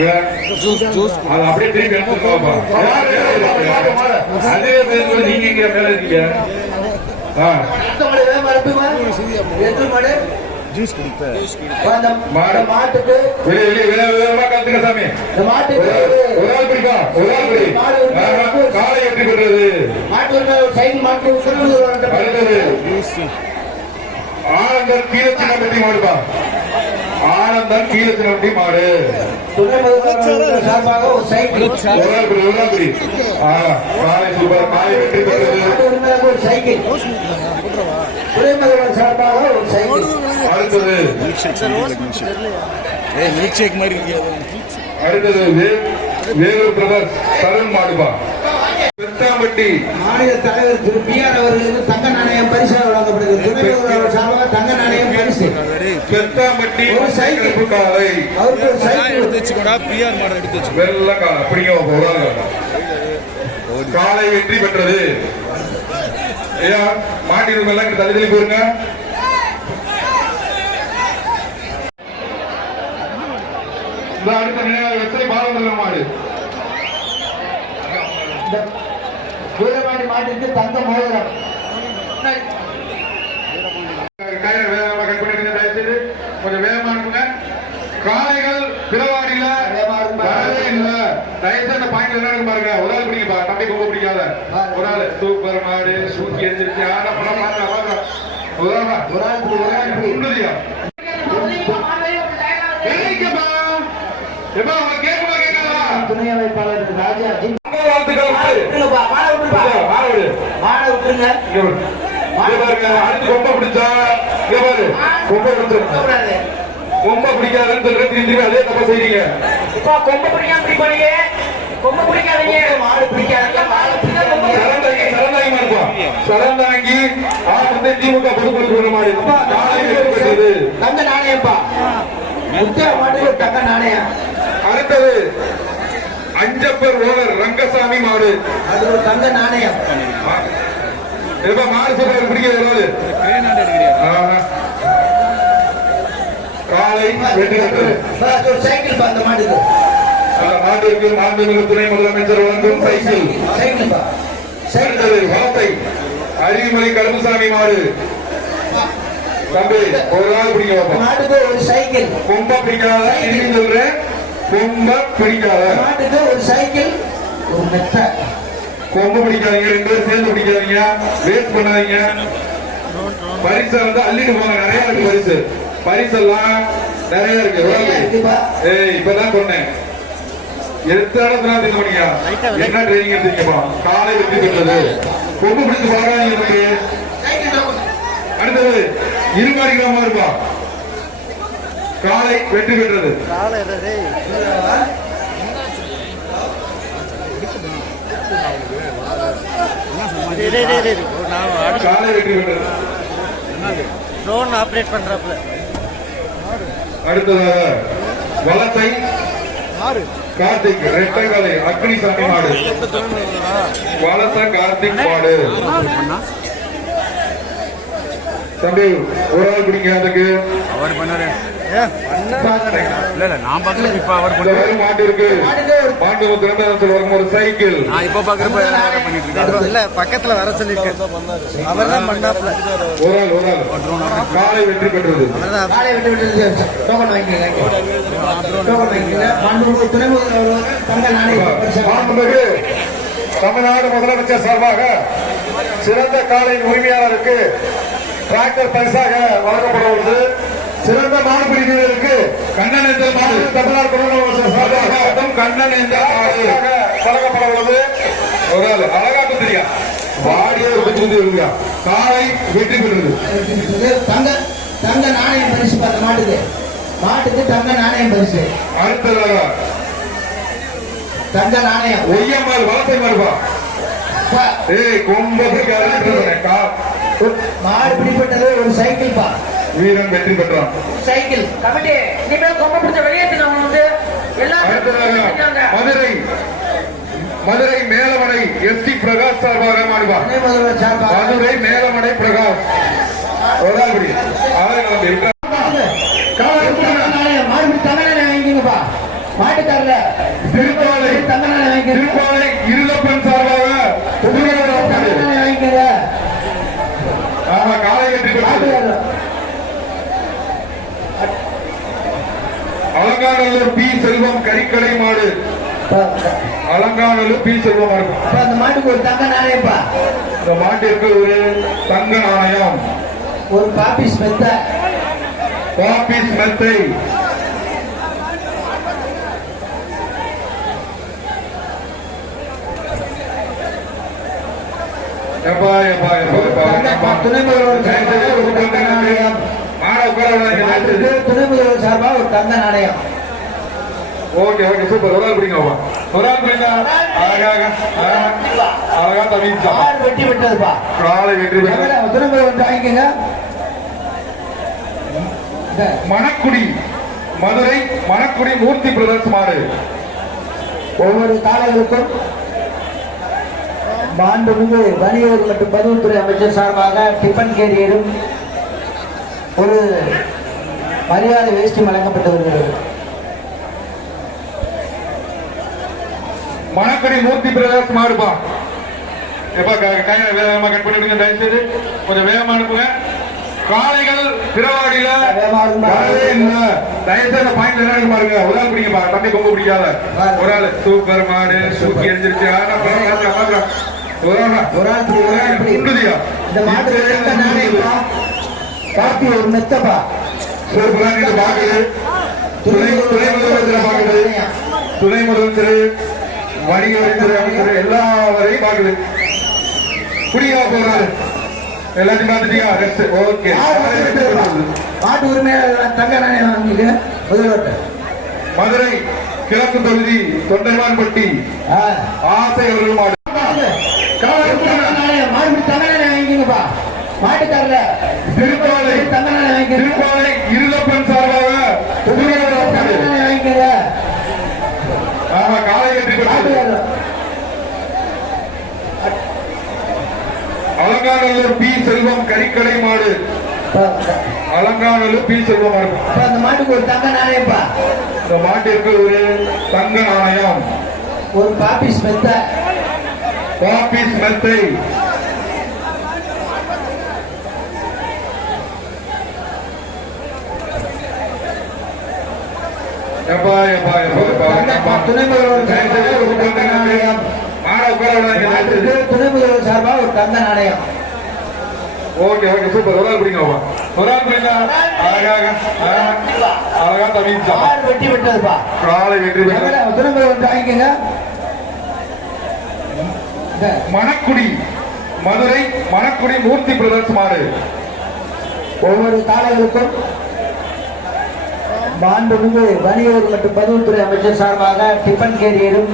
அது அப்படியே திரும்பி எடுத்துக்கோப்பா. அதே பேர் நீங்க இங்க மேல இருக்கீங்க. ஜூஸ் குடிப்பேன் மாட்டுக்கு கத்துக்க சாமி. ஒரு ஆள் பிடிக்கும், ஒரு ஆள் பிடி. காலை எப்படி பண்றது? ஆனந்தம் கீழே சின்னப்பட்டி மாடுப்பா. ஆனந்தம் கீழே சின்னப்பட்டி மாடு. சார்பாக ஒரு சைக்கிள் காலை சூப்பர். காலை வெற்றி பெற்றது. ஒரு சைக்கிள் துறைமுக சார்பாக ஒரு சைக்கிள். அடுத்தது மில்க் ஷேக் மாதிரி இருக்காது. அடுத்தது வேலூர் பிரதர்ஸ் தருண் மாடுபா. பெத்தாம்பட்டி மாநில தலைவர் திரு பி.ஆர். அவர்களுக்கு தங்க நாணயம் பரிசு வழங்கப்படுகிறது. துணைமுதல்வர் சார்பாக தங்க நாணயம் பரிசு. பெத்தாம்பட்டி ஒரு சைக்கிள் காலை அவருக்கு ஒரு சைக்கிள் எடுத்து வச்சுக்கோடா. பிஆர் மாடல் எடுத்து வச்சு வெள்ள காலை பிடிங்க. காலை வெற்றி பெற்றது. ஐயா மாட்டிருக்க எல்லாம் தள்ளி தள்ளி போயிருங்க. இந்த அடுத்த நினைவு பாலமல்ல மாடு. வீரபாண்டி மாட்டிற்கு தங்க மோதிரம். கொஞ்சம் வேகமா இருக்குங்க. காளைகள் பிறவாடியில இல்ல தயவுசெய்து பாயிண்ட் என்ன பாருங்க. ஒரு ஆள் பிடிங்கப்பா. தம்பி ரொம்ப பிடிக்காத ஒரு ஆள். சூப்பர் மாடு சூக்கி எந்திரிச்சு ஆனா படம் பாருங்க. ஒரு ஆள் உண்மையா துணை அமைப்பாளர் ராஜா கொம்ப பிடிச்சா கொம்ப பிடிக்காதுன்னு சொல்றீங்க. அதே தப்ப செய்றீங்க. கொம்ப பிடிக்காம பிடிப்பாங்க. கொம்ப பிடிக்காதீங்க. மாடு பிடிக்காதீங்க. சரந்தாங்கி திமுக பொதுக்குழு மாடு. தங்க நாணயப்பா. முத்தியா மாட்டுக்கு தங்க நாணயம். அடுத்தது அஞ்சப்பர் ஓனர் ரங்கசாமி மாடு. அது ஒரு தங்க நாணயம். மாடு சொல்ற பிடிக்கிறது. காலை வெற்றி பெற்றது. சைக்கிள் அந்த மாட்டுக்கு. மாட்டிற்கு மாண்புமிகு துணை முதலமைச்சர் வழங்கும் சைக்கிள். அடுத்தது வார்த்தை அறிவுமலை கருமசாமி மாடு. தம்பி ஒரு நாள் பிடிக்க மாட்டுக்கு ஒரு சைக்கிள். கொம்ப பிடிக்காத சொல்றேன். கொம்ப பிடிக்காத மாட்டுக்கு ஒரு சைக்கிள் ஒரு மெத்த. கொம்ப பிடிக்காதீங்க. 2 பேரும் சேர்ந்து பிடிக்காதீங்க. வேஸ்ட் பண்ணாதீங்க. பரிசு வந்து அள்ளிட்டு போங்க. நிறைய இருக்கு பரிசு. பரிசெல்லாம் நிறைய இருக்கு. இப்பதான் சொன்னேன். எத்தனை பண்ணீங்க. என்ன ட்ரைனிங் எடுத்தீங்கப்பா. காலை வெற்றி பெற்றது. கொம்ப பிடிச்சு பாருங்க. அடுத்தது இருமாடி கிராமம் இருப்பா. காலை வெற்றி பெற்றது. காலை வெற்றி பெற்றது. ட்ரோன் ஆபரேட் பண்றாப்ல. அடுத்ததாக வலத்தை கார்த்திக் ரெட்டகாலை அக்னிசாமி மாடு. வலச கார்த்திக் மாடு. தம்பி ஒரு ஆள் பிடிங்க. அதுக்கு அவர் பண்ணாரு. நான் பாக்குறேன். இப்ப அவர் மாட்டு இருக்கு. மாட்டு வரும் ஒரு சைக்கிள். நான் இப்ப பாக்குறப்ப இல்ல பக்கத்துல வர சொல்லிருக்கேன். அவர் தான் பண்ணாப்ல. ஒரு ஆள் காலை வெற்றி பெற்றது. காலை வெற்றி பெற்றது. டோக்கன் வாங்கிக்கங்க. டோக்கன் வாங்கிக்கங்க. மாண்புமிகு துணை முதல்வர் தங்க நாணயம். தமிழ்நாடு முதலமைச்சர் சார்பாக சிறந்த காலையின் உரிமையாளருக்கு டிராக்டர் பரிசாக வழங்கப்படுவது. சிறந்த மாடுபிடி வீரருக்கு கண்ணன் என்ற மாடு தமிழ்நாடு முதலமைச்சர் சார்பாக கண்ணன் என்ற வழங்கப்பட உள்ளது. ஒரு ஆள் அழகா தெரியா வாடிய காலை வெற்றி பெற்றது. தங்க நாணயம் பரிசு. பார்த்த மாட்டுக்கு தங்க நாணயம் பரிசு. அடுத்ததாக தங்க நாணயம் ஒய்யம்மாள் வளர்த்தை மாறுபா. மாடு பிடிப்பட்டது ஒரு சைக்கிள் பா. வீரன் வெற்றி பெற்றான். சைக்கிள் கமிட்டி இனிமேல் கொம்ப பிடிச்ச வெளியேற்றினவங்க வந்து மதுரை மேலமடை எஸ்.டி. பிரகாஷ் சார்பாக மாடுபா. மதுரை மேலமடை பிரகாஷ் மாட்டுக்காரல திருப்பாலை தங்க நாணயம் வாங்கிக்கிறேன். திருப்பாலை இருளப்பன் சார்பாக தங்க நாணயம் வாங்கிக்கிறேன். ஆமா காலை வெற்றி பெற்றது. அலங்காநல்லூர் பி செல்வம் கறிக்கடை மாடு. அலங்காநல்லூர் பி செல்வம் இருக்கும். அப்ப அந்த மாட்டுக்கு ஒரு தங்க நாணயம்ப்பா. இந்த மாட்டிற்கு ஒரு தங்க நாணயம், ஒரு பாப்பிஸ் மெத்தை, பாப்பிஸ் மெத்தை, எப்பா எப்பா எப்பா எப்பா துணை முதல்வர் சார்பாக ஒரு தங்க நாணயம். மாட உட்கார விடாதீங்க. மாட்டுக்கு துணை முதல்வர் சார்பாக ஒரு தங்க நாணயம். Okay okay super. ஒரு ஆள் பிடிங்கப்பா, ஒரு ஆள் பிடிங்க. அழகாக அழகா தமிழ்ச்சா ஆறு வெட்டி விட்டதுப்பா. காலை வெற்றி பெற்றது. துணை முதல்வர் வாங்கிக்கங்க. மணக்குடி மதுரை மணக்குடி மூர்த்தி பிரதர்ஸ் மாடு. ஒவ்வொரு காலைகளுக்கும் மாண்புமிகு வணிகர் மற்றும் பதிவுத்துறை அமைச்சர் சார்பாக டிஃபன் கேரியரும் ஒரு மரியாதை வேஷ்டி வழங்கப்பட்டு வருகிறது. மணக்குடி மூர்த்தி பிரதர்ஸ் மாடுப்பா. எப்பா கையில வேகமா கட் பண்ணி விடுங்க தயவு செய்து, கொஞ்சம் வேகமா அனுப்புங்க. காளைகள் பிறவாடியில தயவுசெய்து பாயிண்ட் என்ன பாருங்க. ஒரு ஆள் பிடிங்கப்பா, தம்பி கொம்பு பிடிக்காத ஒரு ஆள். சூப்பர் மாடு சூக்கி எரிஞ்சிருச்சு. உண்டுதியா இந்த மாட்டு காப்பி ஒரு மெத்தப்பா. சூப்பரா நீங்க பாக்குது. துணை முதலமைச்சர் பாக்குது, துணை முதலமைச்சர் வணிகத்துறை அமைச்சர் எல்லாரையும் பாக்குது. குடியா போறாரு எல்லாத்தையும் பார்த்துட்டீங்க. ஓகே மாட்டு உரிமையாளர் தங்க நாணயம் வாங்கிட்டு முதல்வர் மதுரை கிழக்கு தொகுதி தொண்டைமான்பட்டி ஆசை அவர்கள் மாடு. மாடு தங்க நாணயம் வாங்கிங்கப்பா. மாட்டுக்காரல திருப்பாலை தங்க நாணயம் வாங்கிக்கிறேன். திருப்பாலை இருளப்பன் சார்பாக தங்க நாணயம் வாங்கிக்கிறேன். ஆமா காலை வெற்றி பெற்றது. அலங்காநல்லூர் பி செல்வம் கறிக்கடை மாடு. அலங்காநல்லூர் பி செல்வம் இருக்கும். அந்த மாட்டுக்கு ஒரு தங்க நாணயம்ப்பா. இந்த மாட்டிற்கு ஒரு தங்க நாணயம், ஒரு பாப்பிஸ் மெத்தை, பாப்பிஸ் மெத்தை, எப்பா எப்பா எப்பா துணை முதல்வர் சார்பாக ஒரு தங்க நாணயம். மாட உட்கார விடாதீங்க. துணை முதல்வர் சார்பாக ஒரு தங்க நாணயம். Okay okay super. ஒரு ஆள் பிடிங்கப்பா, ஒரு ஆள் பிடிங்க. அழகாக அழகா தமிழ்ச்சா ஆறு வெட்டி விட்டதுப்பா. காலை வெற்றி பெற்றது. துணை முதல்வர் வாங்கிக்கங்க. மணக்குடி மதுரை மணக்குடி மூர்த்தி பிரதர்ஸ் மாடு. ஒவ்வொரு காலைகளுக்கும் மாண்புமிகு வணிகர் மற்றும் பதிவுத்துறை அமைச்சர் சார்பாக டிஃபன் கேரியரும்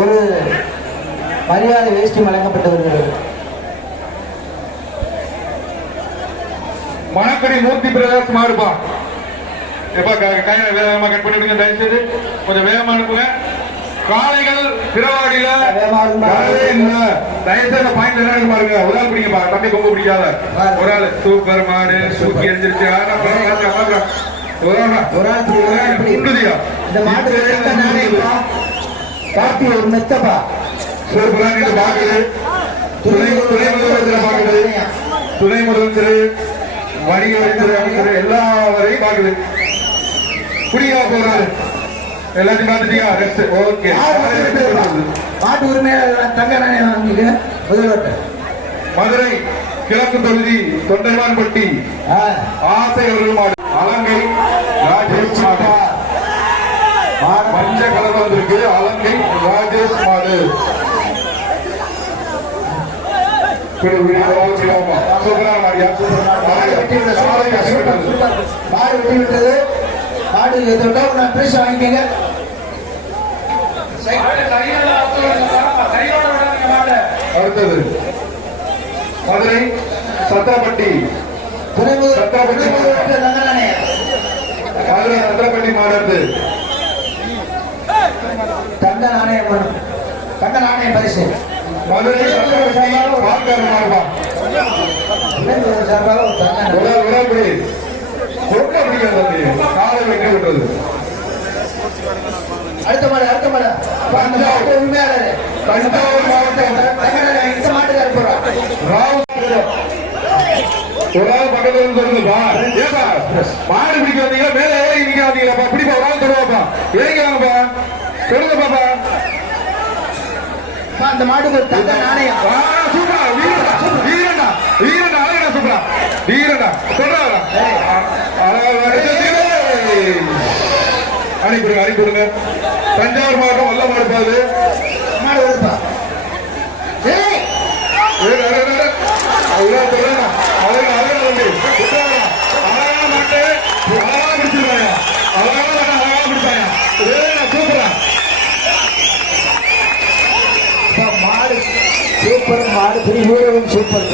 ஒரு மரியாதை வேஷ்டி வழங்கப்பட்டு வருகிறது. மணக்குடி மூர்த்தி பிரதர்ஸ் மாடுப்பா. எப்பா கையில வேகமா கட் பண்ணி விடுங்க தயவு செய்து, கொஞ்சம் வேகமா அனுப்புங்க. காளைகள் பிறவாடியில தயவுசெய்து பாயிண்ட் என்ன பாருங்க. ஒரு ஆள் பிடிங்கப்பா, தம்பி கொம்பு பிடிக்காத ஒரு ஆள். சூப்பர் மாடு சூக்கி எரிஞ்சிருச்சு. உண்டுதியா இந்த மாட்டு காப்பி ஒரு மெத்தப்பா. சூப்பரா நீங்க பாக்குது. துணை முதலமைச்சர் பாக்குது, துணை முதலமைச்சர் வணிகத்துறை அமைச்சர் எல்லாரையும் பாக்குது. குடியா போறாரு எல்லாத்தையும் பார்த்துட்டீங்க. ஓகே மாட்டு உரிமையாளர் தங்க நாணயம் வாங்கிட்டு முதல்வர் மதுரை கிழக்கு தொகுதி தொண்டைமான்பட்டி ஆசை அவர்கள் மாடு. அலங்கை ராஜேஷ் மாடு. மஞ்ச கலர் வந்திருக்கு. அலங்கை ராஜேஷ் மாடு. சூப்பரான மாடியா. மாடு வெட்டி விட்டது. மாடு தொட்டா பிரைஸ் வாங்கிக்கங்க. அடுத்தது மதுரை சத்திரப்பட்டி மதுரை சத்திரப்பட்டி மாடு. தங்க நாணயம் தங்க நாணயம் பரிசு மதுரை சத்திரப்பட்டி பால்கார மாடுபா. சார்பாக ஒரு தங்க காலை வெற்றி விட்டது. அடுத்த மாடு உரிமையாளர் தஞ்சாவூர் மாவட்டம் இந்த மாட்டுக்கார போறோம் ஒரு ஆள் பக்கத்துல இருந்து சொல்லுங்கப்பா. ஏப்பா மாடு பிடிக்க வந்தீங்க மேல ஏறி நிக்க வந்தீங்களாப்பா. பிடிப்பா ஒரு ஆள் சொல்லுவாப்பா. இறங்கி வாங்கப்பா. சொல்லுங்க பாப்பா. அந்த மாட்டுக்கு ஒரு தங்க நாணயம். சூப்பரா வீரண்டா அழகா சூப்பரா வீரண்டா சொல்றாங்க. அனுப்பிடுங்க. தஞ்சாவூர் மாவட்டம் வல்ல மாடு பாது மாடு வருப்பா. மாடு சூப்பர் மாடு வீரவும் சூப்பர்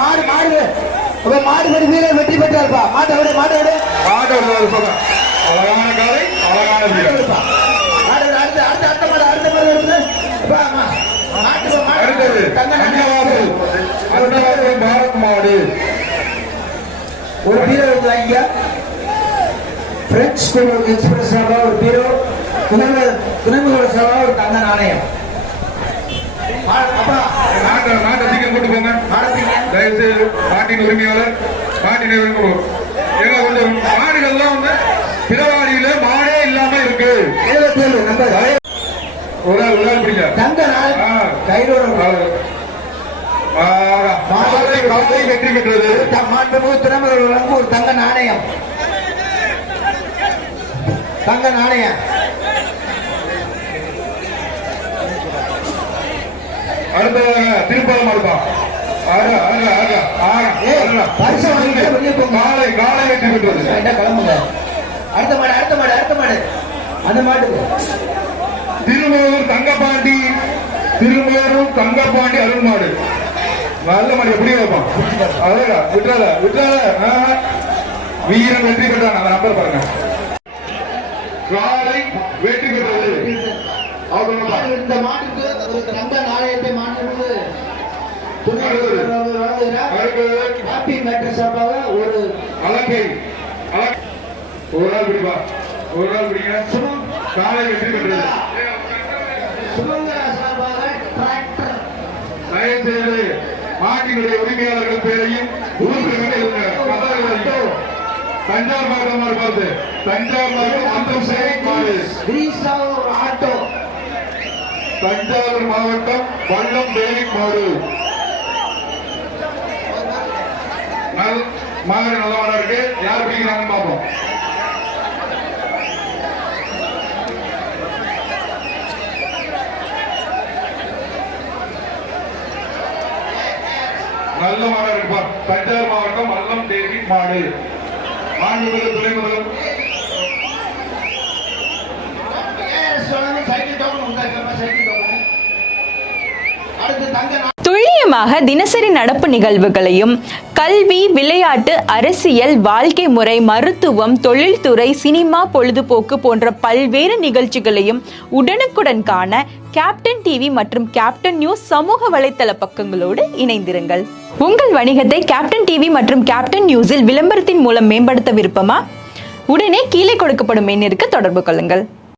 மாடு மாடு மாடு படி வீரர் வெற்றி பெற்றார்ப்பா. மாட்டை விட அழகான காலை அழகான வீரர். அடுத்தது தஞ்சாவூர் பாரத் மாடு. ஒரு பீரோ ஐயா பிரெஞ்ச் எக்ஸ்பிரஸ் ஒரு பீரோ துணைமுக சார்பாக ஒரு தங்க நாணயம். நாட்டை சீக்கிரம் கூட்டு போங்க. தயவுசெய்து நாட்டின் உரிமையாளர் நாட்டின் ஏன்னா கொஞ்சம் மாடுகள்லாம் வந்து பிறவாடியில மாடே இல்லாம இருக்கு. ஒரு ஆள் பிடிங்க. தங்க நாணயம் கைரோட வெற்றி பெற்றது. மாண்புமிகு திறமைகளுக்கு ஒரு தங்க நாணயம். அடுத்ததாக திருப்பலம் இருப்பான். காலை வெற்றி பெற்றது. கிளம்புங்க. அடுத்த மாடு அந்த மாட்டுக்கு திருமூர் தங்கப்பாண்டி அருள் மாடு. நல்ல மாடு எப்படி வைப்பான். அழகா விட்டுறாத. வீரன் வெற்றி பெற்றான். அந்த நம்பர் பாருங்க. காலை வெற்றி பெற்றது. இந்த மாட்டுக்கு ஒரு தங்க நாணயத்தை மாற்றுவது ஒரு அலக்கை ஒரு நாள் பிடிப்பா. காலை வெற்றி பெற்றது. தயவுசெய்து மாட்டினுடைய உரிமையாளர்கள் பேரையும் தஞ்சாவூர் மாவட்டம் பார்த்து தஞ்சாவூர் ஆட்டோ தஞ்சாவூர் மாவட்டம் வல்லம் தேவி மாடு. மாடு நல்ல மாடா இருக்கு. யார் பிடிக்கிறாங்கன்னு பார்ப்போம். நல்ல மாடா இருக்குப்பா. தஞ்சாவூர் மாவட்டம் வல்லம் தேவி மாடு. மாண்புமிகு துணை முதல்வர் துல்லியமாக தினசரி நடப்பு நிகழ்வுகளையும் கல்வி, விளையாட்டு, அரசியல், வாழ்க்கை முறை, மருத்துவம், தொழில்துறை, சினிமா, பொழுதுபோக்கு போன்ற பல்வேறு நிகழ்ச்சிகளையும் உடனுக்குடன் காண கேப்டன் டிவி மற்றும் கேப்டன் நியூஸ் சமூக வலைத்தள பக்கங்களோடு இணைந்திருங்கள். உங்கள் வணிகத்தை கேப்டன் டிவி மற்றும் கேப்டன் நியூஸில் விளம்பரத்தின் மூலம் மேம்படுத்த விருப்பமா? உடனே கீழே கொடுக்கப்படும் எண்ணிற்கு தொடர்பு கொள்ளுங்கள்.